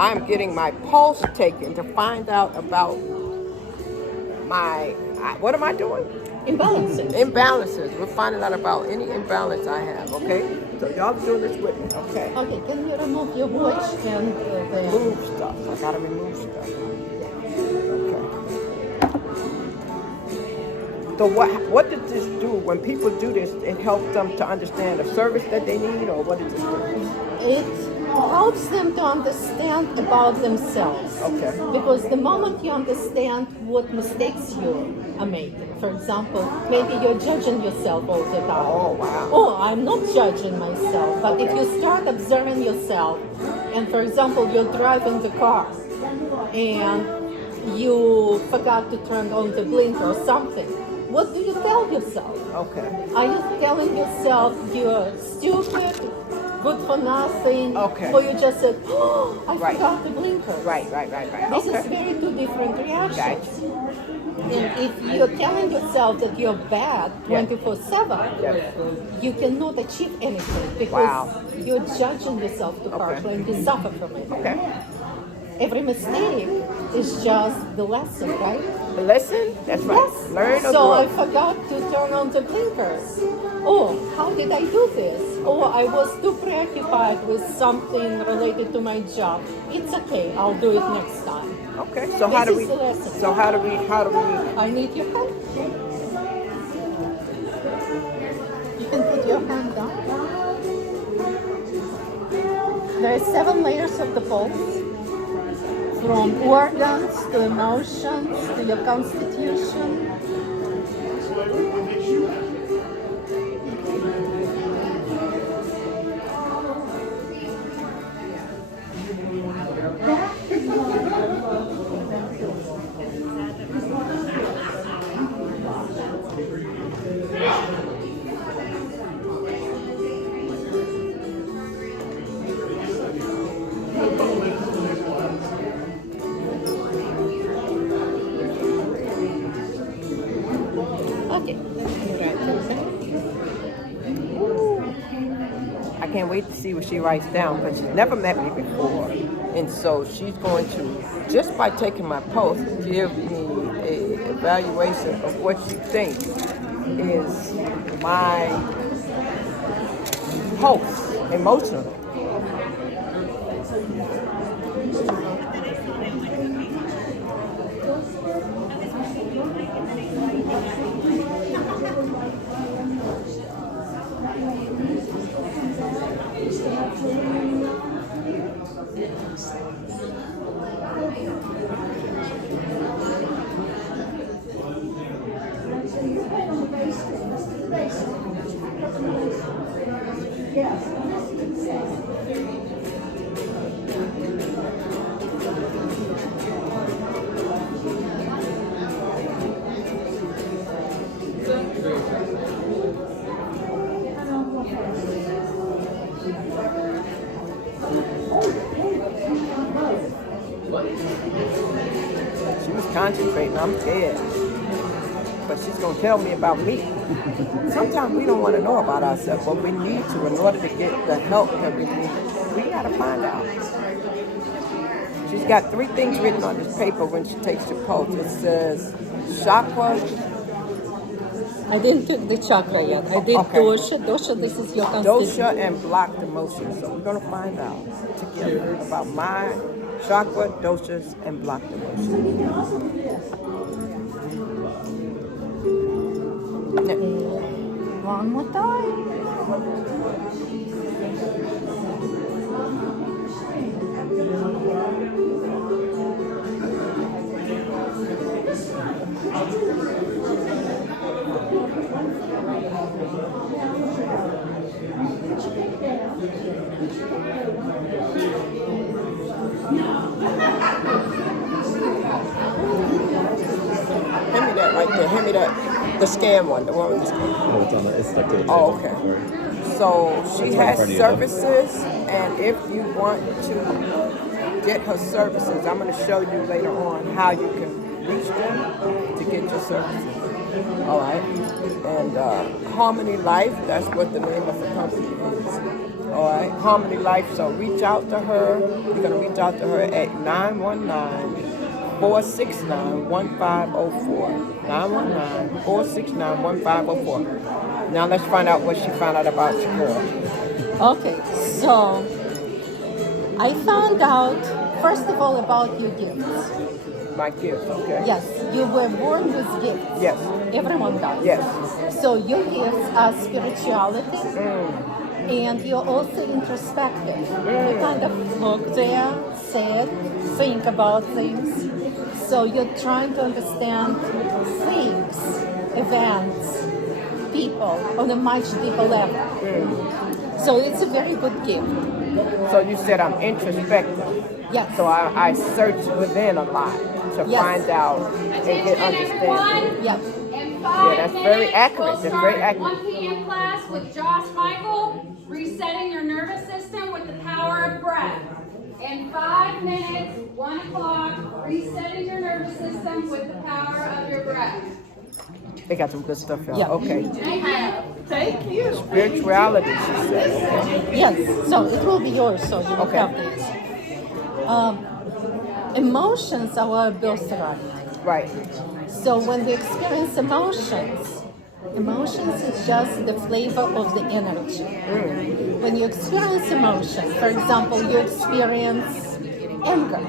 I'm getting my pulse taken to find out about what am I doing? Imbalances. Imbalances. We're finding out about any imbalance I have, okay? So y'all are doing this with me, okay? Okay, can you remove your watch and the... Move stuff. I gotta remove stuff. Okay. So what does this do when people do this? It helps them to understand the service that they need, or what does it do? It helps them to understand about themselves. Okay. Because the moment you understand what mistakes you are making, for example, maybe you're judging yourself all the time. Oh, wow. Oh, I'm not judging myself. But if you start observing yourself, and for example, you're driving the car, and you forgot to turn on the blinker or something, what do you tell yourself? Okay. Are you telling yourself you're stupid, good for nothing, Okay. or you just said, oh, I Right. forgot the blinker? Right. This Okay. is very two different reactions. Gotcha. And if you're telling yourself that you're bad 24/7, Yes. you cannot achieve anything because Wow. you're judging yourself too harshly and you suffer from it. Okay. Every mistake is just the lesson, right? The lesson? That's right. Yes. Learn or So grow. I forgot to turn on the blinkers. Oh, how did I do this? Oh, I was too preoccupied with something related to my job. It's okay. I'll do it next time. Okay. So how do This we? is the lesson. So how do we? I need your help. You can put your hand down. There are 7 layers of the pulse. From organs to emotions to your constitution. Okay. I can't wait to see what she writes down because she's never met me before. And so she's going to, just by taking my pulse, give me a evaluation of what she thinks is my pulse emotionally. She was concentrating, I'm scared. But she's going to tell me about me. Sometimes we don't want to know about ourselves, but we need to in order to get the help that we need. We got to find out. She's got 3 things written on this paper when she takes the pulse. It says chakra. I didn't take the chakra yet. I did dosha. Dosha, this is your constitution. Dosha and blocked emotions. So we're going to find out together about my chakra, doshas, and blocked emotions. One more time. Hand me that right there. Hand me the scan one, the one with the scan. Oh, it's on the, it's stuck to the table. Oh, okay. So she has services, and if you want to get her services, I'm going to show you later on how you can reach them to get your services. All right. And Harmony Life, that's what the name of the company is. All right, Harmony Life. So reach out to her. You're going to reach out to her at 919-469-1504. 919-469-1504. Now let's find out what she found out about your girl. Okay, so I found out, first of all, about your gifts. My gift, okay? Yes, you were born with gifts. Yes. Everyone does. Yes. So your gifts are spirituality, and you're also introspective. You kind of look there, sit, think about things. So you're trying to understand things, events, people on a much deeper level. So it's a very good gift. So you said I'm introspective. Yes. So I search within a lot to find out and get understanding. Yep. Yeah, that's very accurate. That's very accurate. 1 p.m. class with Josh Michael, resetting your nervous system with the power of breath. In 5 minutes, 1 o'clock, resetting your nervous system with the power of your breath. They got some good stuff, y'all. Yeah. Okay. Thank you. Spirituality, she said. Okay. Yes. So it will be yours. So you will Okay. have this. Emotions are our birthright. Right. So when we experience emotions is just the flavor of the energy. When you experience emotion, for example, you experience anger.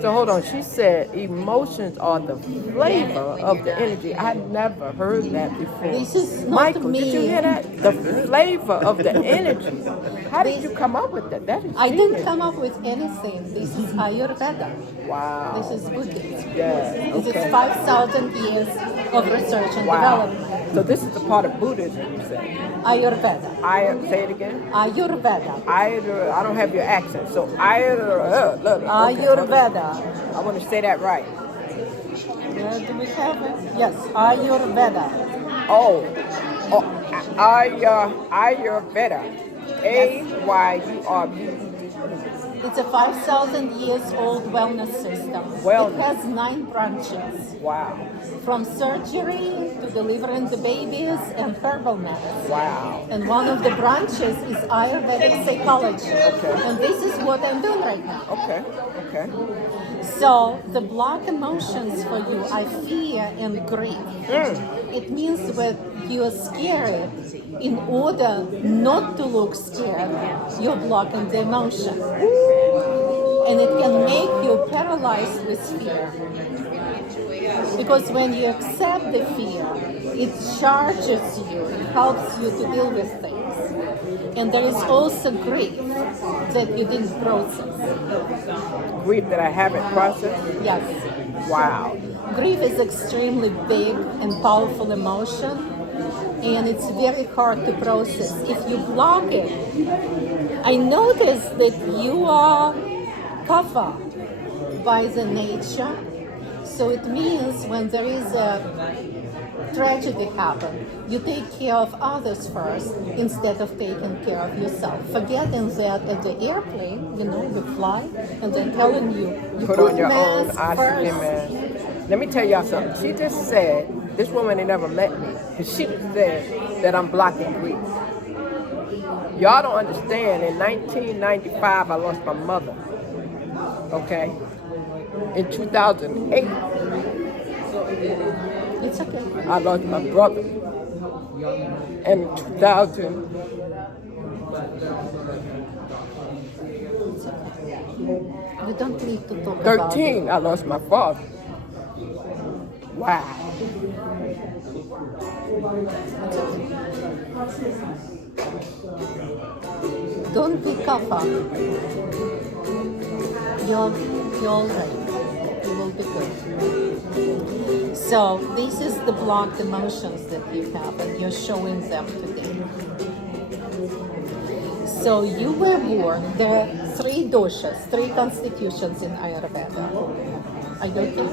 So hold on. She said emotions are the flavor of the energy. I never heard that before. This is not Michael, me. did you hear that? The flavor of the energy. How did you come up with that? That is I didn't genius. come up with anything. This is Ayurveda. Wow. This is Buddhism. Yeah. This Okay. is 5,000 years of research and Wow. development. So this is the part of Buddhism, you say? Ayurveda. Say it again. Ayurveda. I don't have your accent. So Ayurveda. I want to say that right. Where do we have it? Yes, Ayurveda. Oh, Ayurveda. AYURVEDA. It's a 5,000 years old wellness system. Wellness. It has 9 branches, Wow. from surgery to delivering the babies and herbal medicine. Wow. And one of the branches is Ayurvedic psychology. Okay. And this is what I'm doing right now. Okay. Okay. So the block emotions for you are fear and grief. It means when you are scared, in order not to look scared, you're blocking the emotion. And it can make you paralyzed with fear. Because when you accept the fear, it charges you, it helps you to deal with things. And there is also grief that you didn't process. Grief that I haven't processed. Yes. Wow. Grief is extremely big and powerful emotion, and it's very hard to process. If you block it, I noticed that you are kapha by the nature, so it means when there is a tragedy happen, you take care of others first instead of taking care of yourself. Forgetting that at the airplane, you fly, and then telling you Put on your own mask oxygen first. mask. Let me tell y'all something. She just said, this woman ain't never met me, and she just said that I'm blocking grief. Y'all don't understand, in 1995, I lost my mother, okay? In 2008, It's okay. I lost my brother. And in 2013, You don't need to talk about it. I lost my father. Wow. Don't be kapha. You're all right. You will be good. So this is the blocked emotions that you have, and you're showing them today. So you were born. There are 3 doshas, 3 constitutions in Ayurveda. Are you okay?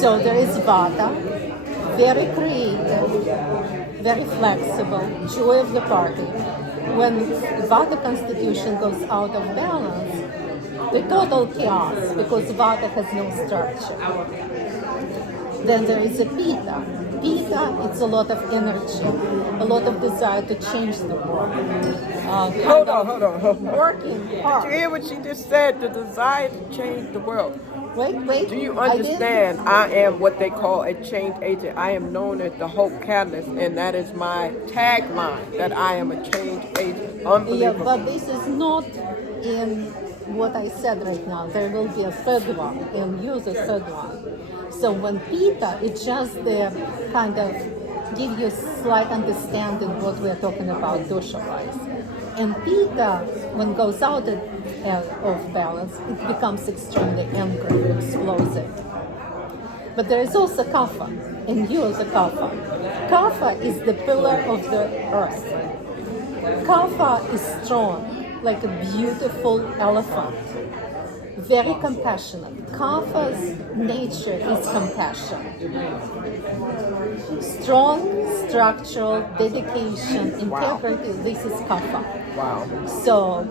So there is Vata, very creative, very flexible, joy of the party. When Vata constitution goes out of balance, the total chaos, because Vata has no structure. Then there is a Pitta. Pitta, it's a lot of energy, a lot of desire to change the world. Hold on. Working Did hard. you hear what she just said? The desire to change the world. Wait. Do you I didn't- understand? I am what they call a change agent. I am known as the Hope Catalyst, and that is my tagline, that I am a change agent. Yeah, Unbelievable. but this is not in what I said right now. There will be a third one, and use a third one. So when Pitta, it's just the kind of give you slight understanding what we are talking about dosha-wise. And Pitta, when goes out of balance, it becomes extremely angry, explosive. But there is also Kapha, and you as a Kapha. Kapha is the pillar of the earth. Kapha is strong, like a beautiful elephant, very compassionate. Kapha's nature is compassion. Strong, structural, dedication, integrity, this is Kapha. Wow. So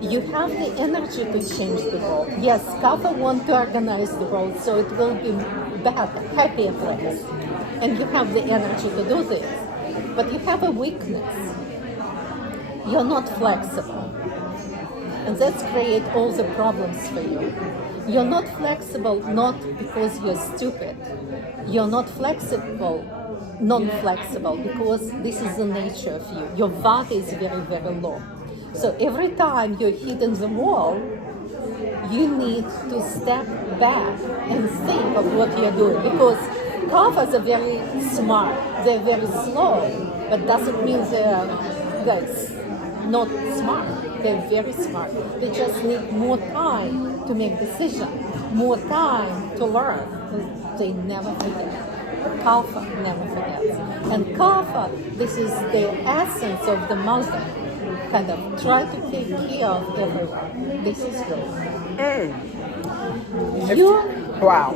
you have the energy to change the world. Yes, Kapha want to organize the world so it will be better, happier place. And you have the energy to do this. But you have a weakness. You're not flexible. And that's create all the problems for you. You're not flexible not because you're stupid. You're not flexible, non-flexible, because this is the nature of you. Your vata is very, very low. So every time you're hitting the wall, you need to step back and think of what you're doing. Because kaphas are very smart. They're very slow, but doesn't mean they're not smart. They're very smart. They just need more time to make decisions, more time to learn. They never forget. Kapha never forgets. And Kapha, this is the essence of the mother. Kind of try to take care of everyone. This is good. Wow.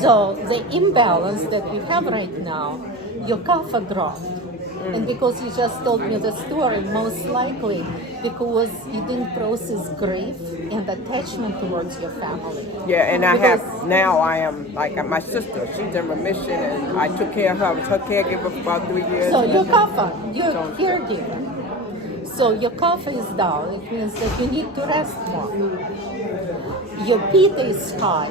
So the imbalance that we have right now, your kapha dropped. And because you just told me the story, most likely because you didn't process grief and attachment towards your family. Yeah, and I am like my sister. She's in remission, and I took care of her. I was her caregiver for about 3 years. So your kapha, your caregiver. So your kapha is down. It means that you need to rest more. Your pitta is high.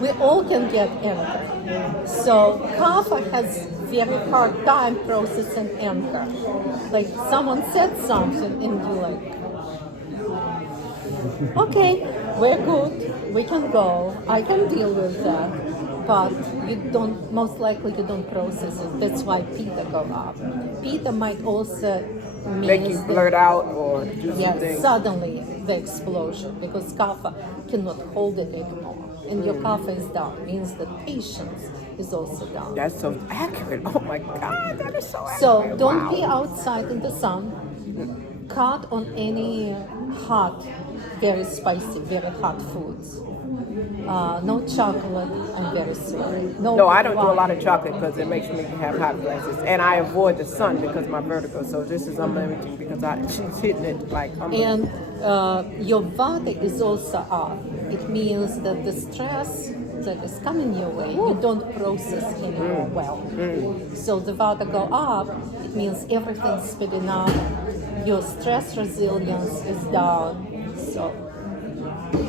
We all can get angry. So kapha has very hard time processing anger. Like someone said something and you're like, okay, we're good, we can go, I can deal with that. But most likely you don't process it. That's why pitta go up. Pitta might also Make you blurt out or do yes, something. suddenly the explosion, because kapha cannot hold it anymore. And your kapha is down, means that patience is also down. That's so accurate. Oh my God, that is so accurate. So don't Wow. be outside in the sun. Cut on any hot, very spicy, very hot foods. No chocolate, I'm very sorry. No, I don't do a lot of chocolate because it makes me have hot flashes. And I avoid the sun because of my vertigo. So this is unlimited because she's hitting it like And your vata is also up. It means that the stress that is coming your way, you don't process anymore well. So the vata go up, it means everything's speeding up. Your stress resilience is down. So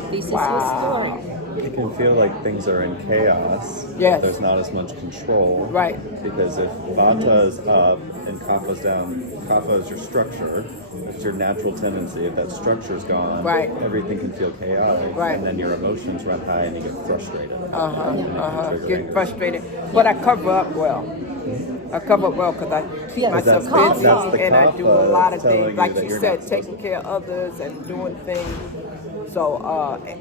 this is your story. It can feel like things are in chaos. Yes. There's not as much control. Right. Because if vata is up and kapha is down, kapha is your structure. It's your natural tendency. If that structure is gone, Right. everything can feel chaotic. Right. And then your emotions run high and you get frustrated. Get frustrated. But I cover up well. I cover up well because I keep Yes, myself that's busy the and I do a kapha lot of telling things. you Like that she you're said, not taking care of others and doing things. So,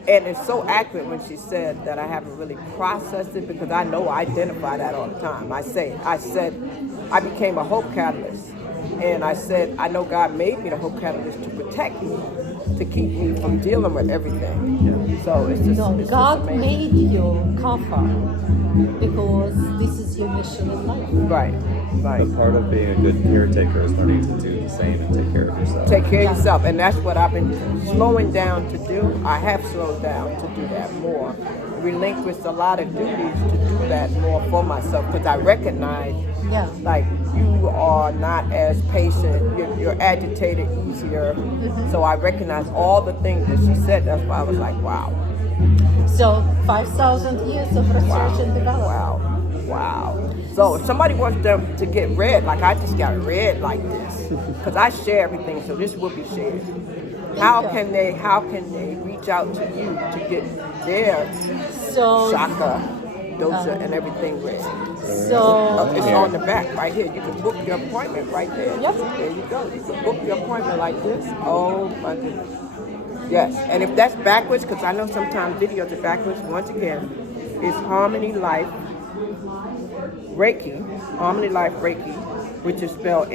and it's so accurate when she said that I haven't really processed it because I know I identify that all the time. I said, I became a hope catalyst. And I said, I know God made me the hope catalyst to protect me, to keep me from dealing with everything. So it's just, No, it's God just amazing. made you kapha because this is your mission in life. Right. But part of being a good caretaker is learning to do the same and take care of yourself. Take care of yourself, and that's what I've been slowing down to do. I have slowed down to do that more relinquished a lot of duties to do that more for myself because I recognize, Yeah. like, you are not as patient, you're agitated easier. So I recognize all the things that she said. That's why I was like, wow, So 5,000 years of research and development. wow, wow. So if somebody wants them to get read, like I just got read like this, because I share everything, so this will be shared. How you. can they reach out to you to get their So chakra, dosha, and everything read? so It's on the back right here. You can book your appointment right there. Yep. There you go. You can book your appointment like this. Oh my goodness. Yes. And if that's backwards, because I know sometimes videos are backwards, once again, it's Harmony Life Reiki, Harmony Life Reiki, which is spelled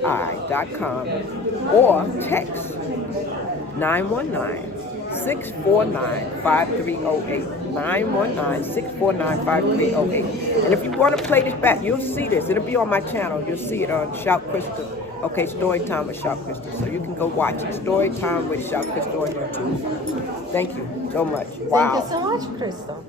HARMONYLIFEREIKI.com, or text 919-649-5308. 919-649-5308. And if you want to play this back, you'll see this. It'll be on my channel. You'll see it on Shout Crystal. Okay, Story Time with Shout Crystal. So you can go watch it. Story Time with Shout Crystal on YouTube. Thank you so much. Wow. Thank you so much, Crystal.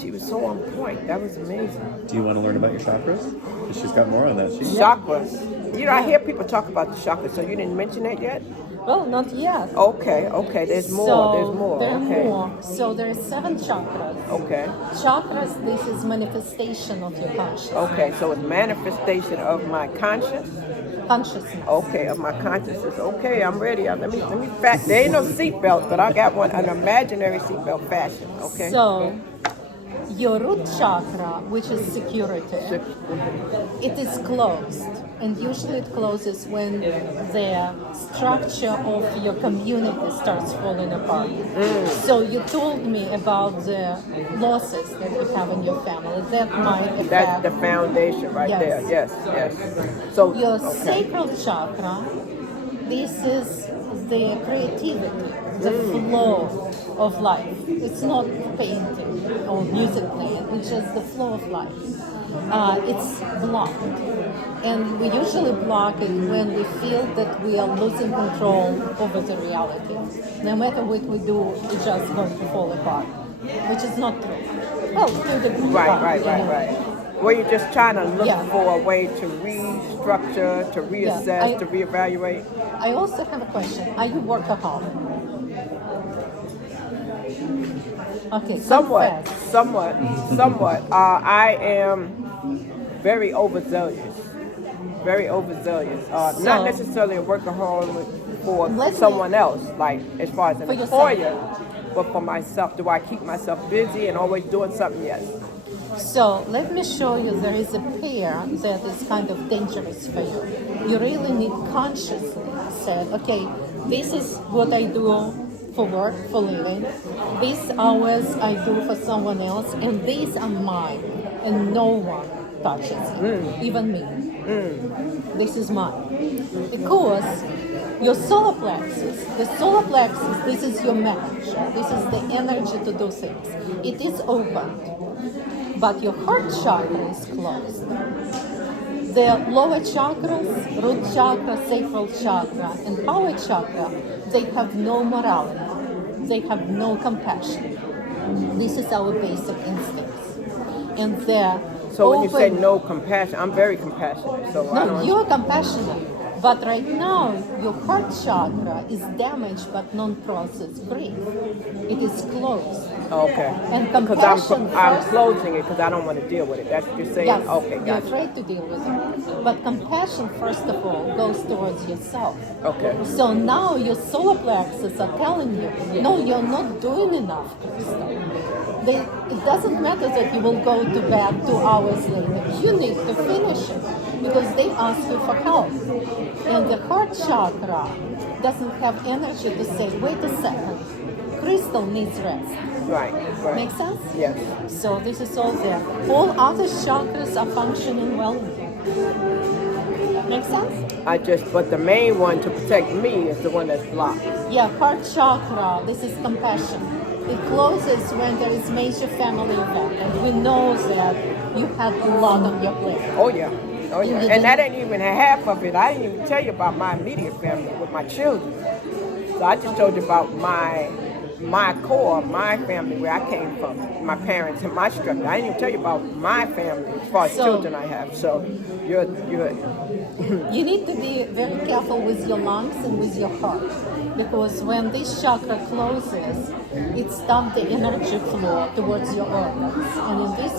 She was so on point. That was amazing. Do you want to learn about your chakras? 'Cause she's got more on that sheet. Chakras. You know, I hear people talk about the chakras, so you didn't mention that yet? Well, not yet. Okay, there's more, So there's more. there are Okay. more. So there are 7 chakras. Okay. Chakras, this is manifestation of your consciousness. Okay, so it's manifestation of my consciousness. Okay, of my consciousness. Okay, I'm ready. Let me there ain't no seatbelt, but I got one, an imaginary seatbelt fashion. Okay. So your root chakra, which is security, it is closed, and usually it closes when the structure of your community starts falling apart. So you told me about the losses that you have in your family. That might affect. That's the foundation right Yes. there. Yes, yes. So Your sacral chakra, this is the creativity, the flow of life. It's not painting or music playing, it's just the flow of life. It's blocked. And we usually block it when we feel that we are losing control over the reality. No matter what we do, it's just going to fall apart, which is not true. Well, to the degree. right. Where you're just trying to look Yeah. for a way to restructure, to reassess, to reevaluate. I also have a question. Are you workaholic? Okay, Somewhat. confess. I am very overzealous. Not necessarily a workaholic for someone else, like as far as an For yourself. employer, but for myself. Do I keep myself busy and always doing something? Yes. So let me show you there is a pair that is kind of dangerous for you. You really need consciously say, okay, this is what I do for work, for living. These hours I do for someone else, and these are mine, and no one touches it, even me. This is mine. Because your solar plexus, this is your manager. This is the energy to do things. It is open, but your heart chakra is closed. The lower chakras, root chakra, sacral chakra, and power chakra, they have no morality. They have no compassion. This is our basic instincts. And they're So when you say open- no compassion, I'm very compassionate. So I no, don't. you're compassionate. But right now, your heart chakra is damaged but non-processed grief. It is closed. Okay. And Because compassion I'm first- closing it because I don't want to deal with it. That's what you're saying? Yes, Okay, you're gotcha. afraid to deal with it. But compassion, first of all, goes towards yourself. Okay. So now your solar plexus are telling you, no, you're not doing enough, Krista. It doesn't matter that you will go to bed 2 hours later. You need to finish it because they ask you for help. And the heart chakra doesn't have energy to say, wait a second, Crystal needs rest. Right. Make sense? Yes. So this is all there. All other chakras are functioning well. Make sense? But the main one to protect me is the one that's blocked. Yeah, heart chakra, this is compassion. It closes when there is major family event. And we know that you had a lot on your plate. Oh yeah. Oh yeah. You And that didn't- ain't even half of it. I didn't even tell you about my immediate family with my children. So I just told you about my core, my family, where I came from, my parents and my structure. I didn't even tell you about my family as far as So- children I have. So you're You need to be very careful with your lungs and with your heart, because when this chakra closes, it stops the energy flow towards your organs, and in this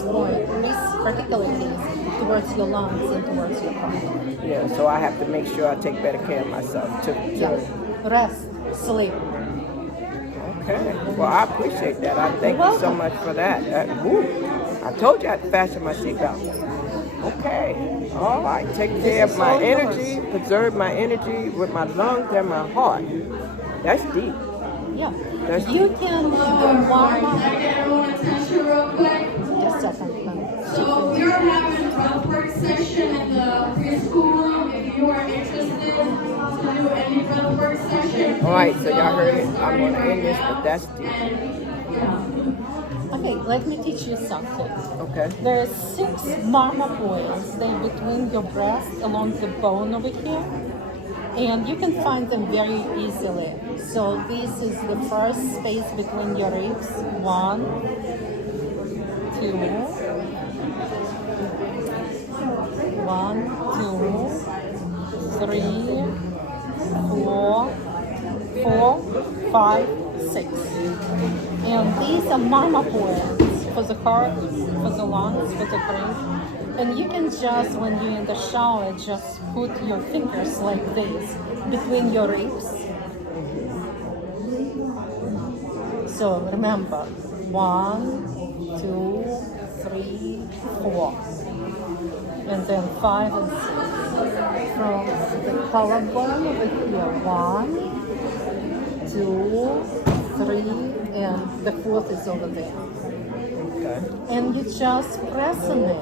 particular case, towards your lungs and towards your heart. yeah. So I have to make sure I take better care of myself. Yeah. Rest, sleep. Okay. Well, I appreciate that. I thank you so welcome. much for that. Woo. I told you I had to fasten my seatbelt. Okay. All right. Take care is of my all yours. energy, preserve my energy with my lungs and my heart. That's deep. Yeah. That's You can do Can warm I get everyone's attention real quick? Just a second. So we are having a breath work session in the preschool room. If you are interested to do any breath work session, All right. So please y'all go. heard it. It's I'm starting going to end right this, but now. that's deep. Okay, let me teach you something. Okay. There are 6 marma points. They're between your breast along the bone over here. And you can find them very easily. So this is the first space between your ribs. 1, 2, 1, 2, 3, 4, 5, 6. And these are marma points for the heart, for the lungs, for the brain. And you can just, when you're in the shower, just put your fingers like this between your ribs. So remember, 1, 2, 3, 4. And then 5 and 6. From the collarbone over here, 1, 2, 3, and the 4th is over there. Okay. And you just press on it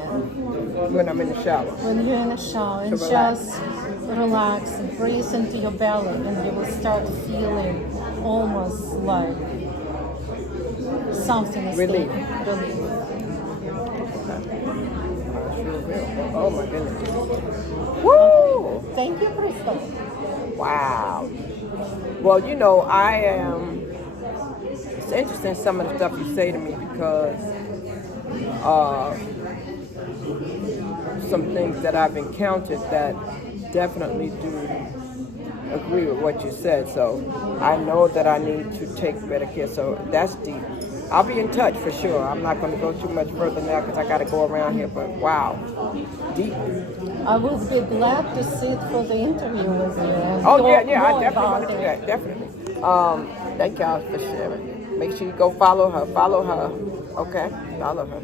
When I'm in the shower. when you're in the shower and To relax. just relax and breathe into your belly, and you will start feeling almost like something is Relief. taken. Relief. Oh my goodness. Woo! Thank you, Crystal. Wow. Well, you know, it's interesting some of the stuff you say to me because some things that I've encountered that definitely do agree with what you said. So I know that I need to take better care. So that's deep. I'll be in touch for sure. I'm not going to go too much further now because I got to go around here. But wow, deep. I would be glad to sit for the interview with you. And Oh talk yeah, I more definitely about want to do it. that. Definitely. Thank y'all for sharing. Make sure you go follow her. Follow her. Okay, follow her.